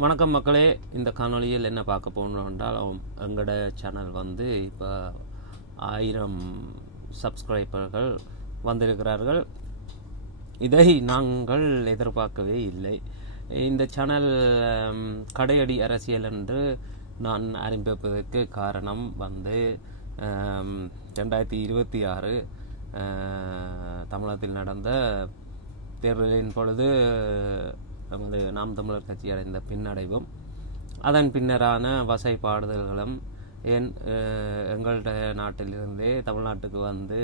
வணக்கம் மக்களே. இந்த காணொளியில் என்ன பார்க்க போகணும் என்றால், எங்களோட சேனல் வந்து இப்போ 1000 சப்ஸ்கிரைபர்கள் வந்திருக்கிறார்கள். இதை நாங்கள் எதிர்பார்க்கவே இல்லை. இந்த சேனல் கடையடி அரசியல் என்று நான் ஆரம்பிப்பதற்கு காரணம் வந்து 2026 தமிழகத்தில் நடந்த தேர்தலின் பொழுது நமது நாம் தமிழர் கட்சி அடைந்த பின்னடைவும் அதன் பின்னரான வசைப்பாடுதல்களும் எங்கள்ட நாட்டிலிருந்தே தமிழ்நாட்டுக்கு வந்து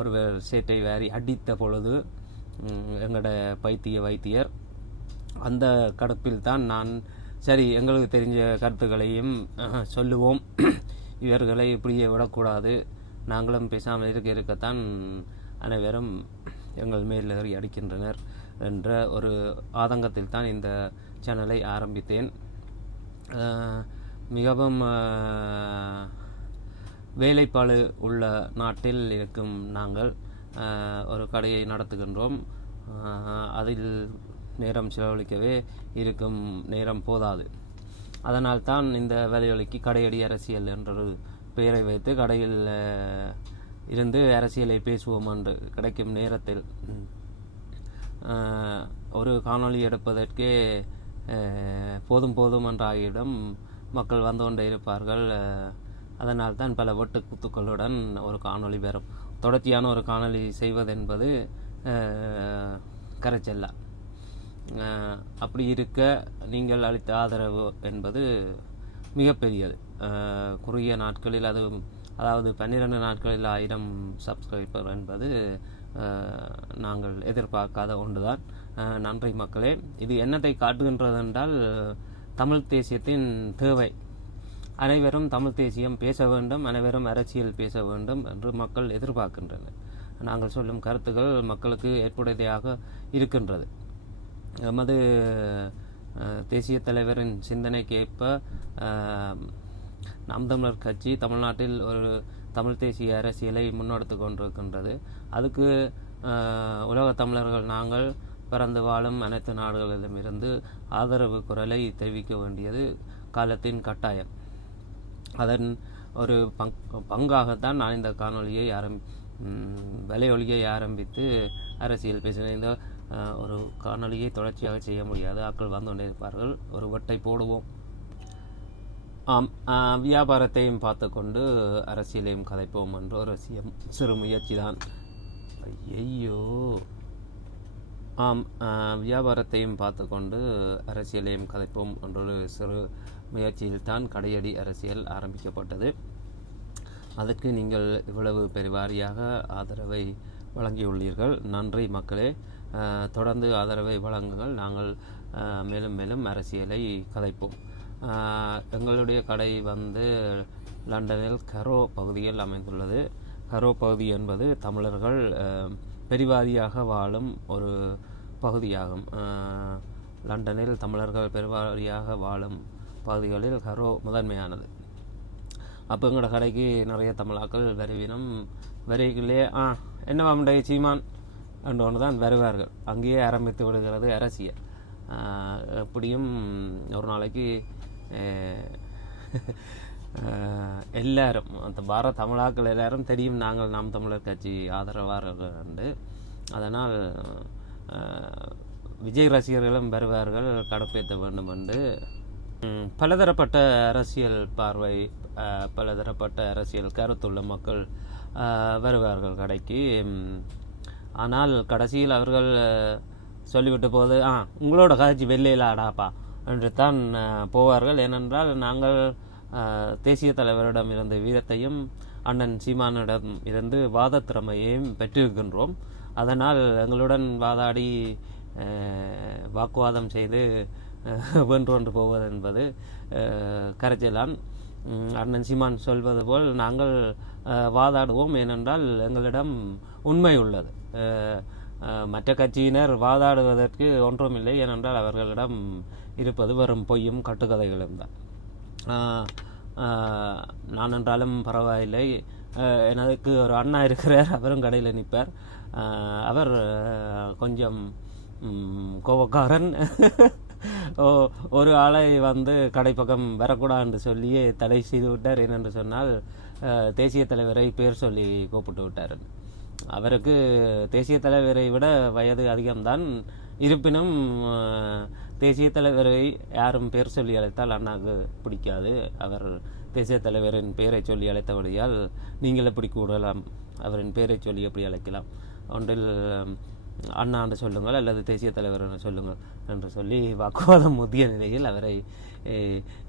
ஒரு சேட்டை வாரி அடித்த பொழுது எங்களோட வைத்தியர் அந்த கடுப்பில் தான் நான் சரி எங்களுக்கு தெரிஞ்ச கருத்துக்களையும் சொல்லுவோம், இவர்களை இப்படியே விடக்கூடாது, நாங்களும் பேசாமல் இருக்கத்தான் அனைவரும் எங்கள் மேல் ஏறி அடிக்கின்றனர் என்ற ஒரு ஆதங்கத்தில் தான் இந்த சேனலை ஆரம்பித்தேன். மிகவும் வேலைப்பாடு உள்ள நாட்டில் இருக்கும் நாங்கள் ஒரு கடையை நடத்துகின்றோம். அதில் நேரம் செலவழிக்கவே இருக்கும் நேரம் போதாது. அதனால் தான் இந்த வேலைவழிக்கு கடையடி அரசியல் என்றொரு பெயரை வைத்து கடையில் இருந்து அரசியலை பேசுவோம் என்று கிடைக்கும் நேரத்தில் ஒரு காணொளி எடுப்பதற்கே போதும் என்ற ஆகியிடம் மக்கள் வந்து கொண்டே இருப்பார்கள். அதனால் தான் பல வெட்டு குத்துக்களுடன் ஒரு காணொளி பெறும். தொடர்ச்சியான ஒரு காணொளி செய்வதென்பது கரைச்சல்ல. அப்படி இருக்க நீங்கள் அளித்த ஆதரவு என்பது மிகப்பெரியது. குறுகிய நாட்களில் அதாவது 12 நாட்களில் 1000 சப்ஸ்கிரைபர் என்பது நாங்கள் எதிர்பார்க்காத ஒன்றுதான். நன்றி மக்களே. இது என்னத்தை காட்டுகின்றது என்றால், தமிழ் தேசியத்தின் தேவை. அனைவரும் தமிழ் தேசியம் பேச வேண்டும், அனைவரும் அரசியல் பேச வேண்டும் என்று மக்கள் எதிர்பார்க்கின்றனர். நாங்கள் சொல்லும் கருத்துக்கள் மக்களுக்கு ஏற்புடையதாக இருக்கின்றது. எமது தேசிய தலைவரின் சிந்தனைக்கேற்ப நாம் தமிழர் கட்சி தமிழ்நாட்டில் ஒரு தமிழ் தேசிய அரசியலை முன்னெடுத்து கொண்டிருக்கின்றது. அதுக்கு உலக தமிழர்கள் நாங்கள் பிறந்து வாழும் அனைத்து நாடுகளிடமிருந்து ஆதரவு குரலை தெரிவிக்க வேண்டியது காலத்தின் கட்டாயம். அதன் ஒரு பங்காகத்தான் நான் இந்த காணொலியை வலையொலியை ஆரம்பித்து அரசியல் பேசினேன். இந்த ஒரு காணொலியை தொடர்ச்சியாக செய்ய முடியாது, ஆட்கள் வந்து கொண்டே இருப்பார்கள். ஒரு வட்டை போடுவோம். வியாபாரத்தையும் பார்த்து கொண்டு அரசியலையும் கதைப்போம் என்ற ஒரு சிறு முயற்சி தான். ஐயோ வியாபாரத்தையும் பார்த்து கொண்டு அரசியலையும் கதைப்போம் என்றொரு சிறு முயற்சியில் தான் கடையடி அரசியல் ஆரம்பிக்கப்பட்டது. அதற்கு நீங்கள் இவ்வளவு பெருவாரியாக ஆதரவை வழங்கியுள்ளீர்கள். நன்றி மக்களே. தொடர்ந்து ஆதரவை வழங்குங்கள். நாங்கள் மேலும் மேலும் அரசியலை கதைப்போம். எங்களுடைய கடை வந்து லண்டனில் கரோ பகுதியில் அமைந்துள்ளது. கரோ பகுதி என்பது தமிழர்கள் பெருவாரியாக வாழும் ஒரு பகுதியாகும். லண்டனில் தமிழர்கள் பெருவாரியாக வாழும் பகுதிகளில் கரோ முதன்மையானது. அப்போ எங்களோட கடைக்கு நிறைய தமிழாக்கள் வரிகளே என்னவாமுடைய சீமான் என்று ஒன்று தான் வருவார்கள். அங்கேயே ஆரம்பித்து விடுகிறது அரசியல். எப்படியும் ஒரு நாளைக்கு எல்லாரும் அந்த தமிழாக்கள் எல்லாரும் தெரியும் நாங்கள் நாம் தமிழர் கட்சி ஆதரவாளர்கள் உண்டு. அதனால் விஜய் ரசிகர்களும் வருவார்கள் கடுப்பேற்ற வேண்டும் என்று. பலதரப்பட்ட அரசியல் பார்வை, பலதரப்பட்ட அரசியல் கருத்துள்ள மக்கள் வருவார்கள் கடைக்கு. ஆனால் கடைசியில் அவர்கள் சொல்லிவிட்ட போது உங்களோட காட்சி வெள்ளையிலாடாப்பா என்று தான் போவார்கள். ஏனென்றால் நாங்கள் தேசிய தலைவரிடம் இருந்த வீரத்தையும் அண்ணன் சீமானிடம் இருந்து வாத திறமையையும் பெற்றிருக்கின்றோம். அதனால் எங்களுடன் வாதாடி வாக்குவாதம் செய்து வென்று போவது என்பது கரைச்சலான். அண்ணன் சீமான் சொல்வது போல் நாங்கள் வாதாடுவோம். ஏனென்றால் எங்களிடம் உண்மை உள்ளது. மற்ற கட்சியினர் வாதாடுவதற்கு ஒன்றுமில்லை. ஏனென்றால் அவர்களிடம் இருப்பது வெறும் பொய்யும் கட்டுக்கதைகளும் தான். நான் என்றாலும் பரவாயில்லை, எனக்கு ஒரு அண்ணா இருக்கிறார், அவரும் கடையில் நிற்பார். அவர் கொஞ்சம் கோபக்காரன். ஒரு ஆளை வந்து கடைப்பக்கம் வரக்கூடாதுன்னு சொல்லியே தடை செய்து விட்டார். என்னென்று சொன்னால் தேசிய தலைவரை பேர் சொல்லி கூப்பிட்டு விட்டார். அவருக்கு தேசிய தலைவரை விட வயது அதிகம்தான். இருப்பினும் தேசிய தலைவரை யாரும் பேர் சொல்லி அழைத்தால் அண்ணாவுக்கு பிடிக்காது. அவர் தேசிய தலைவரின் பெயரை சொல்லி அழைத்தபடியால் நீங்கள் எப்படி கூடலாம், அவரின் பெயரை சொல்லி எப்படி அழைக்கலாம், ஒன்றில் அண்ணா என்று சொல்லுங்கள் அல்லது தேசிய தலைவர் என்று சொல்லுங்கள் என்று சொல்லி வாக்குவாதம் முதிய நிலையில் அவரை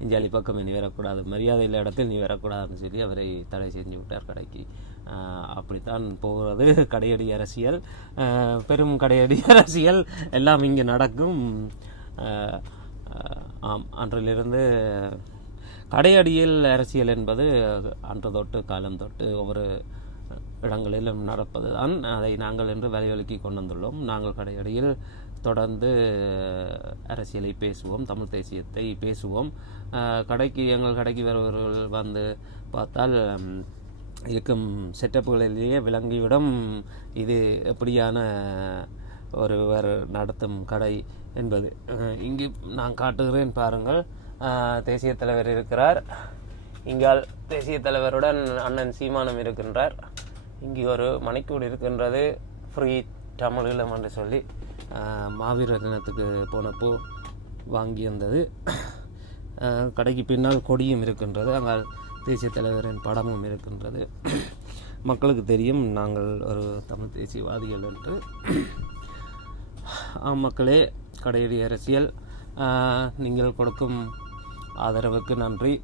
இஞ்சாலி பக்கம் நீ வரக்கூடாது, மரியாதை இல்ல இடத்தில் நீ வரக்கூடாதுன்னு சொல்லி அவரை தடை செஞ்சு விட்டார் கடைக்கு. அப்படித்தான் போகிறது கடையடி அரசியல். பெரும் கடையடி அரசியல் எல்லாம் இங்கே நடக்கும். ஆம், அன்றிலிருந்து கடையடியில் அரசியல் என்பது அன்று தொட்டு காலம் தொட்டு ஒவ்வொரு இடங்களிலும் நடப்பது தான். அதை நாங்கள் இன்று வலியுறுத்தி கொண்டு வந்துள்ளோம். நாங்கள் கடையடியில் தொடர்ந்து அரசியலை பேசுவோம், தமிழ் தேசியத்தை பேசுவோம். எங்கள் கடைக்கு வருபவர்கள் வந்து பார்த்தால் இருக்கும் செட்டப்புகளிலேயே விளங்கிவிடும் இது எப்படியான ஒருவர் நடத்தும் கடை என்பது. இங்கே நான் காட்டுகிறேன் பாருங்கள். தேசிய தலைவர் இருக்கிறார். இங்கால் தேசிய தலைவருடன் அண்ணன் சீமானம் இருக்கின்றார். இங்கே ஒரு மணிக்கூடு இருக்கின்றது, ஃப்ரீ தமிழீழம் என்று சொல்லி மாவீரர் தினத்துக்கு போனப்போ வாங்கி வந்தது. கடைக்கு பின்னால் கொடியும் இருக்கின்றது, அங்கால் தேசிய தலைவரின் படமும் இருக்கின்றது. மக்களுக்கு தெரியும் நாங்கள் ஒரு தமிழ் தேசியவாதிகள் என்று. மக்களே, கடையடி அரசியல், நீங்கள் கொடுக்கும் ஆதரவுக்கு நன்றி.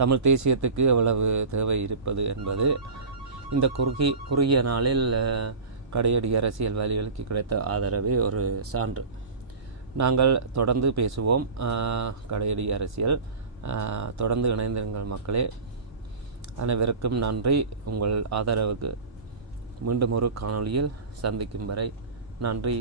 தமிழ் தேசியத்துக்கு எவ்வளவு தேவை இருப்பது என்பது இந்த குறுகிய நாளில் கடையடி அரசியல் வழிகளுக்கு கிடைத்த ஆதரவே ஒரு சான்று. நாங்கள் தொடர்ந்து பேசுவோம் கடையடி அரசியல். தொடர்ந்து இணைந்திருங்கள் மக்களே. அனைவருக்கும் நன்றி உங்கள் ஆதரவுக்கு. மீண்டும் ஒரு காணொளியில் சந்திக்கும் வரை நன்றி.